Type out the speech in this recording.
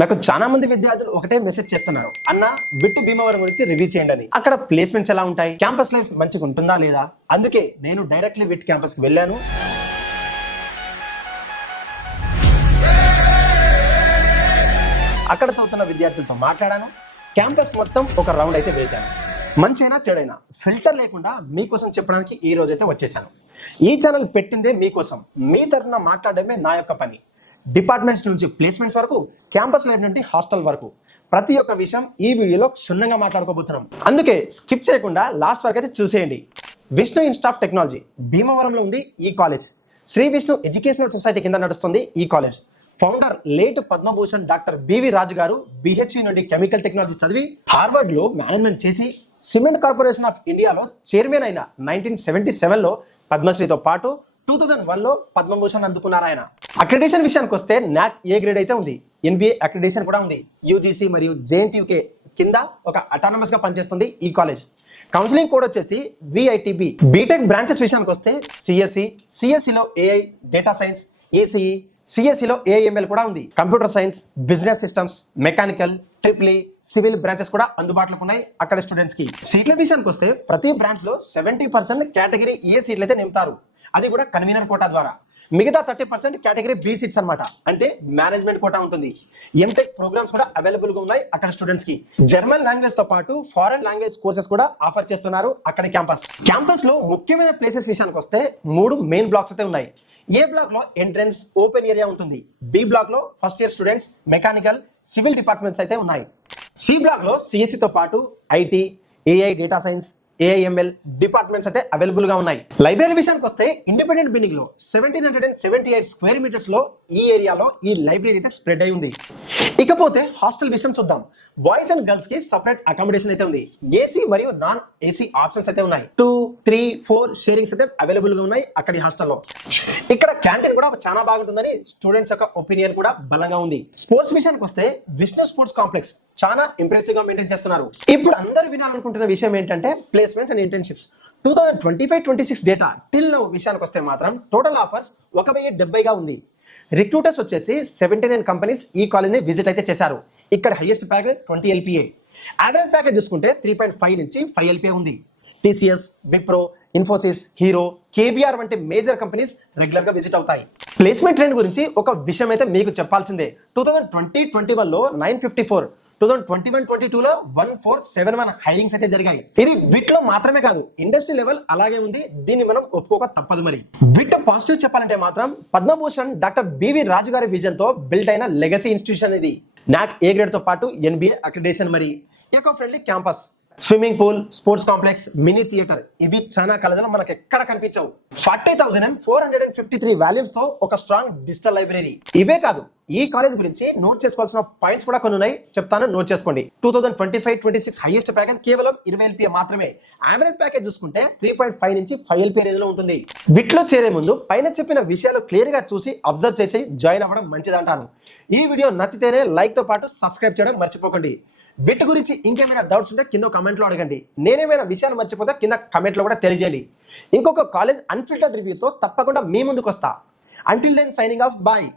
నాకు చాలా మంది విద్యార్థులు ఒకటే మెసేజ్ చేస్తున్నారు, అన్న విట్టు భీమవరం గురించి రివ్యూ చేయండి అని. అక్కడ ప్లేస్మెంట్స్ ఎలా ఉంటాయి, క్యాంపస్ లైఫ్ మంచిగా ఉంటుందా లేదా. అందుకే నేను డైరెక్ట్లీ విట్ క్యాంపస్ కి వెళ్ళాను. అక్కడ చదువుతున్న విద్యార్థులతో మాట్లాడాను. క్యాంపస్ మొత్తం ఒక రౌండ్ అయితే వేశాను. మంచైనా చెడైనా ఫిల్టర్ లేకుండా మీకోసం చెప్పడానికి ఈ రోజు అయితే వచ్చేసాను. ఈ ఛానల్ పెట్టిందే మీకోసం, మీ తరఫున మాట్లాడడమే నా యొక్క పని. డిపార్ట్మెంట్స్ నుంచి ప్లేస్మెంట్స్ వరకు, క్యాంపస్ లైఫ్ నుండి హాస్టల్ వరకు ప్రతి ఒక్క విషయం ఈ వీడియోలో క్షుణ్ణంగా మాట్లాడుకోబోతున్నాం. అందుకే స్కిప్ చేయకుండా లాస్ట్ వరకు అయితే చూసేయండి. విష్ణు ఇన్స్టిట్యూట్ ఆఫ్ టెక్నాలజీ భీమవరంలో ఉంది ఈ college. Shri Vishnu educational society కింద నడుస్తుంది ఈ college. Founder late Padma Bhushan doctor B V Raju garu BHC నుండి కెమికల్ టెక్నాలజీ చదివి హార్వర్డ్ లో మేనేజ్మెంట్ చేసి సిమెంట్ కార్పొరేషన్ ఆఫ్ ఇండియాలో చైర్మన్ అయిన 1977లో పద్మశ్రీతో పాటు 2001లో పద్మభూషణ్ అందుకున్నారు ఆయన. అక్రిడిటేషన్ విషయానికి వస్తే NAAC A గ్రేడ్ అయితే ఉంది. NBA అక్రిడిటేషన్ కూడా ఉంది. UGC మరియు JNTUK కింద ఒక అటానమస్ గా పనిచేస్తుంది ఈ కాలేజ్. కౌన్సిలింగ్ కోడ్ వచ్చేసి VITB. బీటెక్ బ్రాంచెస్ విషయానికి వస్తే CSEలో AI, data science, ECE, CSEలో AIML కూడా ఉంది. Computer science, business systems, mechanical, EEE, civil branches కూడా అందుబాటులో ఉన్నాయి అక్కడ స్టూడెంట్స్ కి. సీట్ల విషయానికి వస్తే ప్రతి బ్రాంచ్ లో 70% కేటగిరీ A సీట్లు అయితే నింపుతారు. అది కూడా కన్వీనర్ కోటా ద్వారా. మిగతా 30% కేటగిరీ B సీట్స్ అనమాట. అంటే మేనేజ్మెంట్ కోటా ఉంటుంది. ఎంటెక్ ప్రోగ్రామ్స్ కూడా అవైలబుల్ గా ఉన్నాయి అక్కడ స్టూడెంట్స్ కి. జర్మన్ లాంగ్వేజ్ తో పాటు ఫారెన్ లాంగ్వేజ్ కోర్సెస్ కూడా ఆఫర్ చేస్తున్నారు అక్కడి క్యాంపస్ లో ముఖ్యమైన ప్లేసెస్ విషయానికి వస్తే 3 మెయిన్ బ్లాక్స్ అయితే ఉన్నాయి. ఏ బ్లాక్ లో ఎంట్రన్స్ ఓపెన్ ఏరియా ఉంటుంది. బి బ్లాక్ లో first year students, mechanical, civil departments అయితే ఉన్నాయి. సి బ్లాక్ లో CSE తో పాటు IT, AI, data science, AIML departments అయితే అవైలబుల్ గా ఉన్నాయి. లైబ్రరీ విషయానికి వస్తే ఇండిపెండెంట్ బిల్డింగ్ లో 1778 స్క్వేర్ మీటర్స్ లో ఈ ఏరియాలో ఈ లైబ్రరీ అయితే స్ప్రెడ్ అయి ఉంది. ఇకపోతే హాస్టల్ విషయం చూద్దాం. బాయ్స్ అండ్ గర్ల్స్ కి సపరేట్ అకామిడేషన్ అయితే ఉంది. AC మరియు నాన్ AC ఆప్షన్స్ అయితే ఉన్నాయి. 2, 3, 4 షేరింగ్స్ అయితే అవైలబుల్ గా ఉన్నాయి అక్కడి హాస్టల్లో. ఇక్కడ క్యాంటీన్ కూడా చాలా బాగుంటుందని స్టూడెంట్స్ యొక్క ఒపీనియన్ కూడా బలంగా ఉంది. స్పోర్ట్స్ విషయానికి వస్తే విష్ణు స్పోర్ట్స్ కాంప్లెక్స్ చాలా ఇంప్రెసివ్ గా మెయింటైన్ చేస్తున్నారు. ఇప్పుడు అందరూ వినాలనుకుంటున్న విషయం ఏంటంటే placements and internships. 2025-26 data till now విషయానికి వస్తే మాత్రం టోటల్ ఆఫర్స్ 1070గా ఉంది. రిక్రూటర్స్ వచ్చేసి 79 కంపెనీస్ ఈ కాలేజ్ని విజిట్ అయితే చేశారు. ఇక్కడ highest package 20 LPA. Average package చూసుకుంటే 3.5 నుంచి 5 LPA ఉంది. TCS, Wipro, Infosys, hero, KBR వంటి మేజర్ కంపెనీస్ రెగ్యులర్ గా విజిట్ అవుతాయి. ప్లేస్మెంట్ ట్రెండ్ గురించి ఒక విషయం అయితే మీకు చెప్పాల్సిందే. 2020-21లో 954, 2021-22లో 1471 హైరింగ్స్ అయితే జరిగాయి. ఇది విట్ లో మాత్రమే కాదు, ఇండస్ట్రీ లెవెల్ అలాగే ఉంది. దీన్ని మనం ఒప్పుకోక తప్పదు. మరి విట్ పాజిటివ్ చెప్పాలంటే మాత్రం పద్మభూషణ్ డాక్టర్ బివి రాజు గారి విజన్ తో బిల్డ్ అయిన లెగసీ ఇన్స్టిట్యూషన్ ఇది. NAAC A గ్రేడ్ తో పాటు NBA అక్రిడిటేషన్, మరి eco friendly campus, swimming pool, sports complex, mini theatre, ఇవి చాలా కాలేజీలో మనకు ఎక్కడ కనిపించవు. 40,453 వాల్యూమ్స్ తో ఒక స్ట్రాంగ్ డిజిటల్ లైబ్రరీ. ఇవే కాదు, ఈ కాలేజ్ గురించి నోట్ చేసుకోవాల్సిన పాయింట్స్ కూడా కొన్ని ఉన్నాయి, చెప్తాను, నోట్ చేసుకోండి. 2025-26 హైయెస్ట్ ప్యాకేజ్ కేవలం 20 LPA మాత్రమే. యావరేజ్ ప్యాకేజ్ చూసుకుంటే 3.5 నుంచి 5 LPA రేంజ్ లో ఉంటుంది. విట్లో చేరే ముందు పైన చెప్పిన విషయాలు క్లియర్ గా చూసి అబ్జర్వ్ చేసి జాయిన్ అవ్వడం మంచిదంటాను. ఈ వీడియో నచ్చితేనే లైక్ తో పాటు సబ్స్క్రైబ్ చేయడం మర్చిపోకండి. విట్ గురించి ఇంకేమైనా డౌట్స్ ఉంటే కింద కమెంట్లో అడగండి. నేనేమైనా విషయాలు మర్చిపోతే కింద కమెంట్లో కూడా తెలియజేయండి. ఇంకొక కాలేజ్ అన్ఫిల్టర్డ్ రివ్యూతో తప్పకుండా మీ ముందుకు వస్తా. Until then signing off, bye.